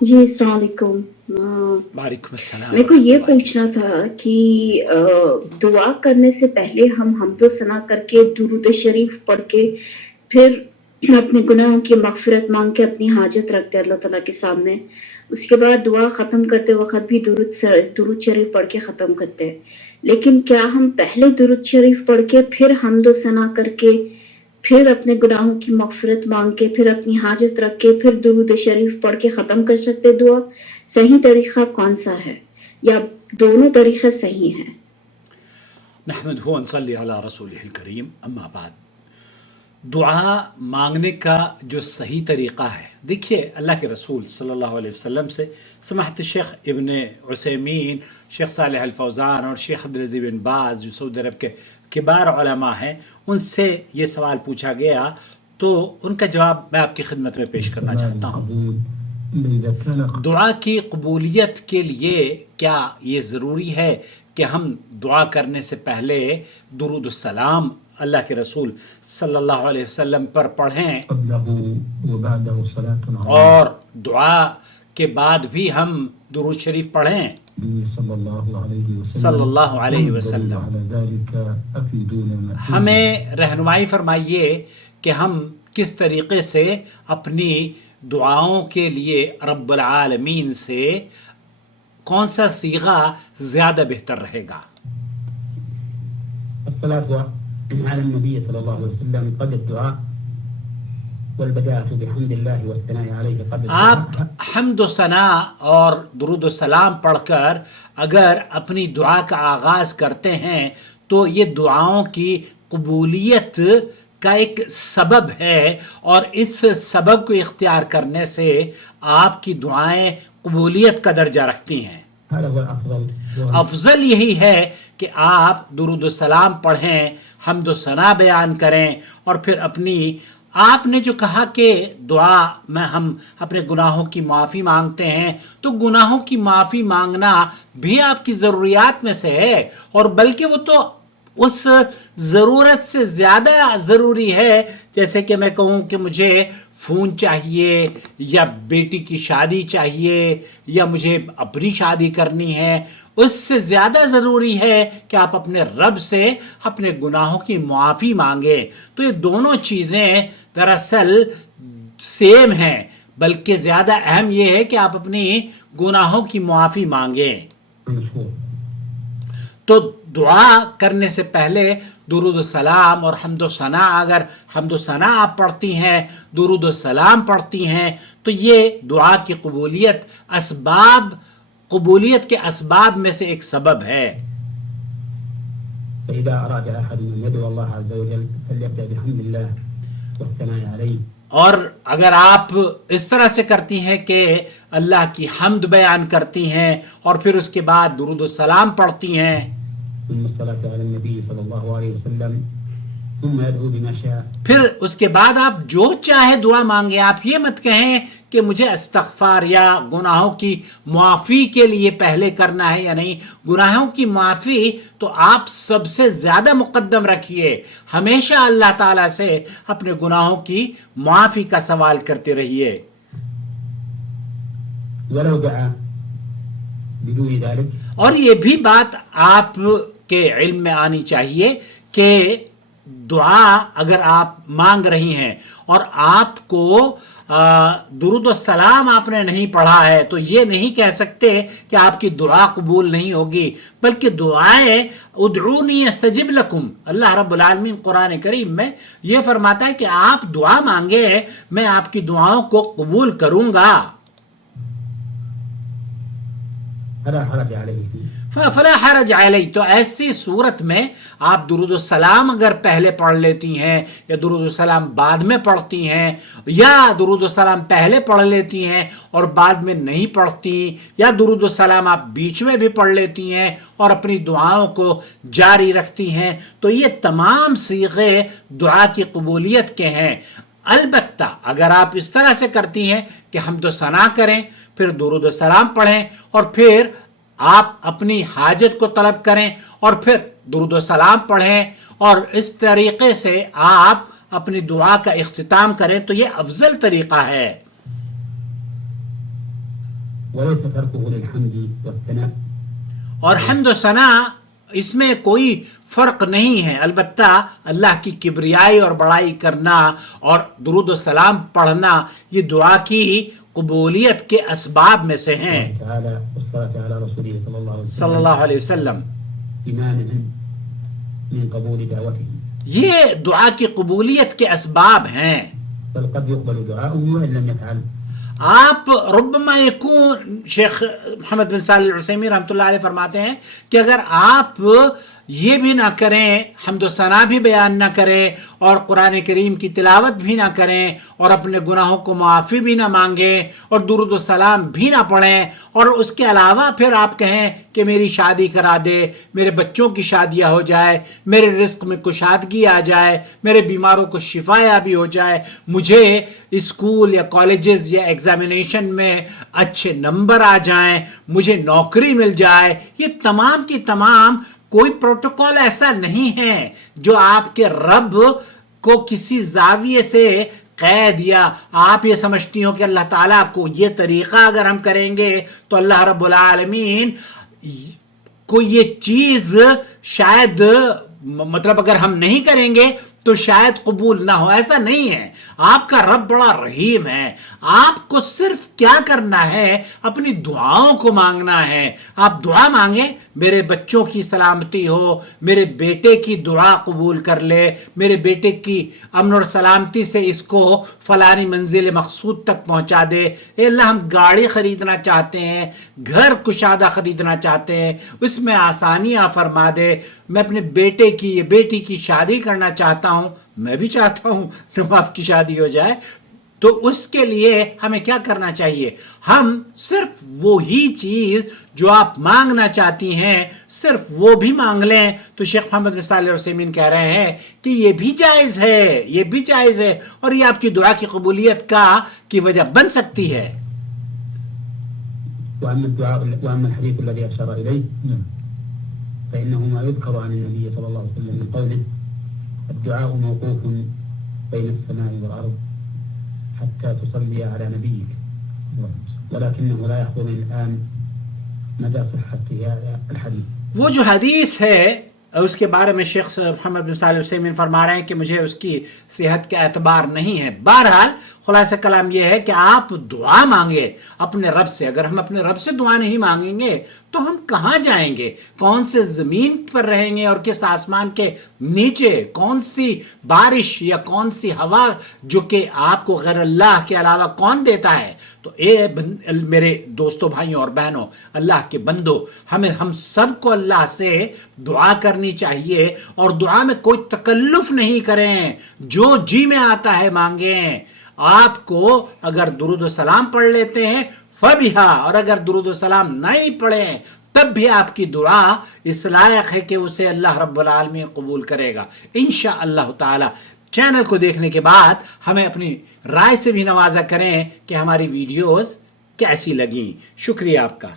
جی السلام علیکم. وعلیکم السلام میرے کو ورحمۃ یہ اللہ. پوچھنا تھا کہ دعا کرنے سے پہلے ہم حمد و ثنا کر کے درود شریف پڑھ کے پھر اپنے گناہوں کی مغفرت مانگ کے اپنی حاجت رکھتے ہیں اللہ تعالیٰ کے سامنے. اس کے بعد دعا ختم کرتے وقت بھی درود شریف پڑھ کے ختم کرتے ہیں. لیکن کیا ہم پہلے درود شریف پڑھ کے پھر حمد و ثنا کر کے پھر اپنے گناہوں کی مغفرت مانگ کے پھر اپنی حاجت رکھ کے پھر درود شریف پڑھ کے ختم کر سکتے دعا؟ صحیح طریقہ کون سا ہے یا دونوں طریقے صحیح ہیں؟ نحمدہ و نصلی علی رسولہ الکریم، اما بعد. دعا مانگنے کا جو صحیح طریقہ ہے، دیکھیے اللہ کے رسول صلی اللہ علیہ وسلم سے سماحت شیخ ابن عثیمین، شیخ صالح الفوزان اور شیخ عبدالعزیز بن باز جو سعودی عرب کے کبار علماء ہیں، ان سے یہ سوال پوچھا گیا تو ان کا جواب میں آپ کی خدمت میں پیش کرنا چاہتا ہوں. دعا کی قبولیت کے لیے کیا یہ ضروری ہے کہ ہم دعا کرنے سے پہلے درود السلام اللہ کے رسول صلی اللہ علیہ وسلم پر پڑھیں اور دعا کے بعد بھی ہم درود شریف پڑھیں صلی اللہ علیہ وسلم؟ ہمیں رہنمائی فرمائیے کہ ہم کس طریقے سے اپنی دعاؤں کے لیے رب العالمین سے کون سا صیغہ زیادہ بہتر رہے گا؟ الصلاة على النبي صلى الله عليه وسلم قبل الدعاء والبداءة بحمد الله والثناء عليه قبل الدعاء. آپ حمد و ثنا اور درود و سلام پڑھ کر اگر اپنی دعا کا آغاز کرتے ہیں تو یہ دعاؤں کی قبولیت کا ایک سبب ہے، اور اس سبب کو اختیار کرنے سے آپ کی دعائیں قبولیت کا درجہ رکھتی ہیں. افضل یہی ہے کہ آپ درود و سلام پڑھیں، حمد و ثنا بیان کریں، اور پھر اپنی آپ نے جو کہا کہ دعا میں ہم اپنے گناہوں کی معافی مانگتے ہیں، تو گناہوں کی معافی مانگنا بھی آپ کی ضروریات میں سے ہے، اور بلکہ وہ تو اس ضرورت سے زیادہ ضروری ہے. جیسے کہ میں کہوں کہ مجھے فون چاہیے یا بیٹی کی شادی چاہیے یا مجھے اپنی شادی کرنی ہے، اس سے زیادہ ضروری ہے کہ آپ اپنے رب سے اپنے گناہوں کی معافی مانگیں. تو یہ دونوں چیزیں دراصل سیم ہیں، بلکہ زیادہ اہم یہ ہے کہ آپ اپنی گناہوں کی معافی مانگیں. تو دعا کرنے سے پہلے درود و سلام اور حمد و ثنا، اگر حمد و ثنا آپ پڑھتی ہیں، درود و سلام پڑھتی ہیں، تو یہ دعا کی قبولیت کے اسباب میں سے ایک سبب ہے. فإذا أراد أحد أن يدعو الله عز وجل فليبدأ بحمد الله والثناء عليه. اور اگر آپ اس طرح سے کرتی ہیں کہ اللہ کی حمد بیان کرتی ہیں اور پھر اس کے بعد درود و سلام پڑھتی ہیں، ثم الصلاة على النبي صلى الله عليه وسلم ثم يدعو بما شاء. پھر اس کے بعد آپ جو چاہے دعا مانگیں. آپ یہ مت کہیں کہ مجھے استغفار یا گناہوں کی معافی کے لیے پہلے کرنا ہے یا نہیں. گناہوں کی معافی تو آپ سب سے زیادہ مقدم رکھیے. ہمیشہ اللہ تعالیٰ سے اپنے گناہوں کی معافی کا سوال کرتے رہیے. ولو دعا بدون ذلك. اور یہ بھی بات آپ کے علم میں آنی چاہیے کہ دعا اگر آپ مانگ رہی ہیں اور آپ کو درود و سلام آپ نے نہیں پڑھا ہے، تو یہ نہیں کہہ سکتے کہ آپ کی دعا قبول نہیں ہوگی، بلکہ دعائیں ادعونی استجب لکم. اللہ رب العالمین قرآن کریم میں یہ فرماتا ہے کہ آپ دعا مانگے، میں آپ کی دعاؤں کو قبول کروں گا. فلا حرج علی. تو ایسی صورت میں آپ درود السلام اگر پہلے پڑھ لیتی ہیں یا درود السلام بعد میں پڑھتی ہیں، یا درود السلام پہلے پڑھ لیتی ہیں اور بعد میں نہیں پڑھتی، یا درود السلام آپ بیچ میں بھی پڑھ لیتی ہیں اور اپنی دعاؤں کو جاری رکھتی ہیں، تو یہ تمام صیغے دعا کی قبولیت کے ہیں. البتہ اگر آپ اس طرح سے کرتی ہیں کہ حمد و ثنا کریں، پھر درود السلام پڑھیں اور پھر آپ اپنی حاجت کو طلب کریں اور پھر درود و سلام پڑھیں، اور اس طریقے سے آپ اپنی دعا کا اختتام کریں، تو یہ افضل طریقہ ہے. وليس تركه للحمد والثناء. اور حمد و ثنا اس میں کوئی فرق نہیں ہے، البتہ اللہ کی کبریائی اور بڑائی کرنا اور درود و سلام پڑھنا یہ دعا کی قبولیت کے اسباب میں سے ہیں. تعالى والصلاة على رسوله صلی اللہ علیہ وسلم إيمانا من قبول دعوته. یہ دعا کی قبولیت کے اسباب ہیں. بل قد يقبل دعاؤه وإن لم يفعل. آپ ربما یکون، شیخ محمد بن صالح العثیمین رحمۃ اللہ علیہ فرماتے ہیں کہ اگر آپ یہ بھی نہ کریں، حمد و ثنا بھی بیان نہ کریں اور قرآن کریم کی تلاوت بھی نہ کریں اور اپنے گناہوں کو معافی بھی نہ مانگیں اور درود و سلام بھی نہ پڑھیں اور اس کے علاوہ پھر آپ کہیں کہ میری شادی کرا دے، میرے بچوں کی شادیاں ہو جائے، میرے رزق میں کشادگی آ جائے، میرے بیماروں کو شفا یابی ہو جائے، مجھے اسکول یا کالجز یا ایگزامینیشن میں اچھے نمبر آ جائیں، مجھے نوکری مل جائے، یہ تمام کی تمام کوئی پروٹوکول ایسا نہیں ہے جو آپ کے رب کو کسی زاویے سے قید، یا آپ یہ سمجھتی ہو کہ اللہ تعالیٰ کو یہ طریقہ اگر ہم کریں گے تو اللہ رب العالمین کو یہ چیز شاید، مطلب اگر ہم نہیں کریں گے تو شاید قبول نہ ہو. ایسا نہیں ہے. آپ کا رب بڑا رحیم ہے. آپ کو صرف کیا کرنا ہے، اپنی دعاؤں کو مانگنا ہے. آپ دعا مانگیں، میرے بچوں کی سلامتی ہو، میرے بیٹے کی دعا قبول کر لے، میرے بیٹے کی امن اور سلامتی سے اس کو فلانی منزل مقصود تک پہنچا دے. اے اللہ، ہم گاڑی خریدنا چاہتے ہیں، گھر کشادہ خریدنا چاہتے ہیں، اس میں آسانیاں فرما دے. میں اپنے بیٹے کی یا بیٹی کی شادی کرنا چاہتا ہوں، میں بھی چاہتا ہوں نواف کی شادی ہو جائے. تو اس کے لیے ہمیں کیا کرنا چاہیے؟ ہم صرف وہی چیز جو آپ مانگنا چاہتی ہیں صرف وہ بھی مانگ لیں. تو شیخ محمد بن صالح العثیمین کہہ رہے ہیں کہ یہ بھی جائز ہے، یہ بھی جائز ہے اور یہ آپ کی دعا کی قبولیت کی وجہ بن سکتی ہے. وأما الحديث الذي أشار إليه فإنه ما يذكر عن النبي صلى الله عليه وسلم من قوله الدعاء موقوف بين السماء والأرض حتى تصلي على نبيك، ولكنه لا يحضرني الآن مدى صحة هذا الحديث. وہ جو حدیث ہے اس کے بارے میں شیخ محمد بن صالح العثیمین فرما رہے ہیں کہ مجھے اس کی صحت کا اعتبار نہیں ہے. بہرحال خلاصہ کلام یہ ہے کہ آپ دعا مانگے اپنے رب سے. اگر ہم اپنے رب سے دعا نہیں مانگیں گے تو ہم کہاں جائیں گے؟ کون سے زمین پر رہیں گے اور کس آسمان کے نیچے؟ کون سی بارش یا کون سی ہوا جو کہ آپ کو غیر اللہ کے علاوہ کون دیتا ہے؟ تو میرے دوستوں، بھائیوں اور بہنوں، اللہ کے بندو، ہم سب کو اللہ سے دعا کرنی چاہیے اور دعا میں کوئی تکلف نہیں کریں، جو جی میں آتا ہے مانگیں. آپ کو اگر درود و سلام پڑھ لیتے ہیں فبہا، اور اگر درود و سلام نہیں پڑھیں تب بھی آپ کی دعا اس لائق ہے کہ اسے اللہ رب العالمین قبول کرے گا انشاءاللہ تعالی. چینل کو دیکھنے کے بعد ہمیں اپنی رائے سے بھی نوازا کریں کہ ہماری ویڈیوز کیسی لگیں. شکریہ آپ کا.